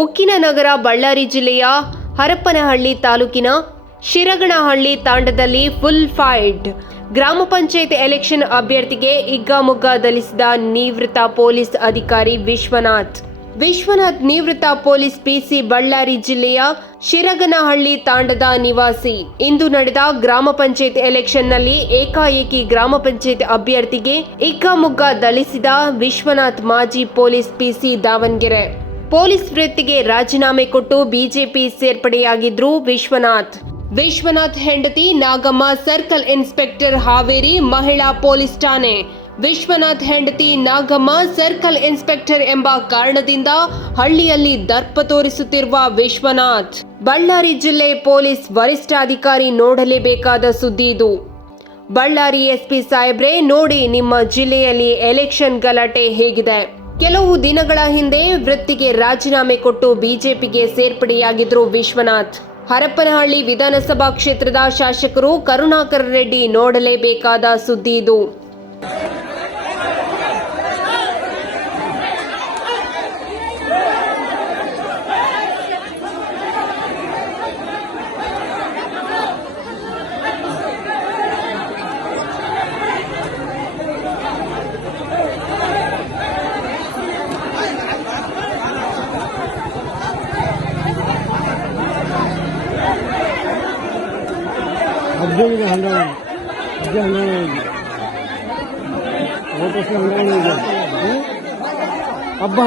ಉಕ್ಕಿನ ನಗರ ಬಳ್ಳಾರಿ ಜಿಲ್ಲೆಯ ಹರಪನಹಳ್ಳಿ ತಾಲೂಕಿನ ಶಿರಗನಹಳ್ಳಿ ತಾಂಡದಲ್ಲಿ ಫುಲ್ ಫೈಟ್. ಗ್ರಾಮ ಪಂಚಾಯತ್ ಎಲೆಕ್ಷನ್ ಅಭ್ಯರ್ಥಿಗೆ ಹಿಗ್ಗಾಮುಗ್ಗಾ ಧಲಿಸಿದ ನಿವೃತ್ತ ಪೊಲೀಸ್ ಅಧಿಕಾರಿ ವಿಶ್ವನಾಥ್ ನಿವೃತ್ತ ಪೊಲೀಸ್ ಪಿಸಿ, ಬಳ್ಳಾರಿ ಜಿಲ್ಲೆಯ ಶಿರಗನಹಳ್ಳಿ ತಾಂಡದ ನಿವಾಸಿ. ಇಂದು ನಡೆದ ಗ್ರಾಮ ಪಂಚಾಯತ್ ಎಲೆಕ್ಷನ್ನಲ್ಲಿ ಏಕಾಏಕಿ ಗ್ರಾಮ ಪಂಚಾಯತ್ ಅಭ್ಯರ್ಥಿಗೆ ಹಿಗ್ಗಾಮುಗ್ಗಾ ಧಲಿಸಿದ ವಿಶ್ವನಾಥ್ ಮಾಜಿ ಪೊಲೀಸ್ ಪಿಸಿ, ದಾವಣಗೆರೆ. ಪೊಲೀಸ್ ವೃತ್ತಿಗೆ ರಾಜೀನಾಮೆ ಕೊಟ್ಟು ಬಿಜೆಪಿ ಸೇರ್ಪಡೆಯಾಗಿದ್ರು ವಿಶ್ವನಾಥ್ ಹೆಂಡತಿ ನಾಗಮ್ಮ ಸರ್ಕಲ್ ಇನ್ಸ್ಪೆಕ್ಟರ್, ಹಾವೇರಿ ಮಹಿಳಾ ಪೊಲೀಸ್ ಠಾಣೆ. ವಿಶ್ವನಾಥ್ ಹೆಂಡತಿ ನಾಗಮ್ಮ ಸರ್ಕಲ್ ಇನ್ಸ್ಪೆಕ್ಟರ್ ಎಂಬ ಕಾರಣದಿಂದ ಹಳ್ಳಿಯಲ್ಲಿ ದರ್ಪ ತೋರಿಸುತ್ತಿರುವ ವಿಶ್ವನಾಥ್, ಬಳ್ಳಾರಿ ಜಿಲ್ಲೆ ಪೊಲೀಸ್ ವರಿಷ್ಠಾಧಿಕಾರಿ ನೋಡಲೇಬೇಕಾದ ಸುದ್ದಿ ಇದು. ಬಳ್ಳಾರಿ ಎಸ್ಪಿ ಸಾಹೇಬ್ರೆ, ನೋಡಿ ನಿಮ್ಮ ಜಿಲ್ಲೆಯಲ್ಲಿ ಎಲೆಕ್ಷನ್ ಗಲಾಟೆ ಹೇಗಿದೆ. ಕೆಲವು ದಿನಗಳ ಹಿಂದೆ ವೃತ್ತಿಗೆ ರಾಜೀನಾಮೆ ಕೊಟ್ಟು ಬಿಜೆಪಿಗೆ ಸೇರ್ಪಡೆಯಾಗಿದ್ರು ವಿಶ್ವನಾಥ್. ಹರಪನಹಳ್ಳಿ ವಿಧಾನಸಭಾ ಕ್ಷೇತ್ರದ ಶಾಸಕರು ಕರುಣಾಕರ ರೆಡ್ಡಿ ನೋಡಲೇಬೇಕಾದ ಸುದ್ದಿ ಇದು. ಹಬ್ಬ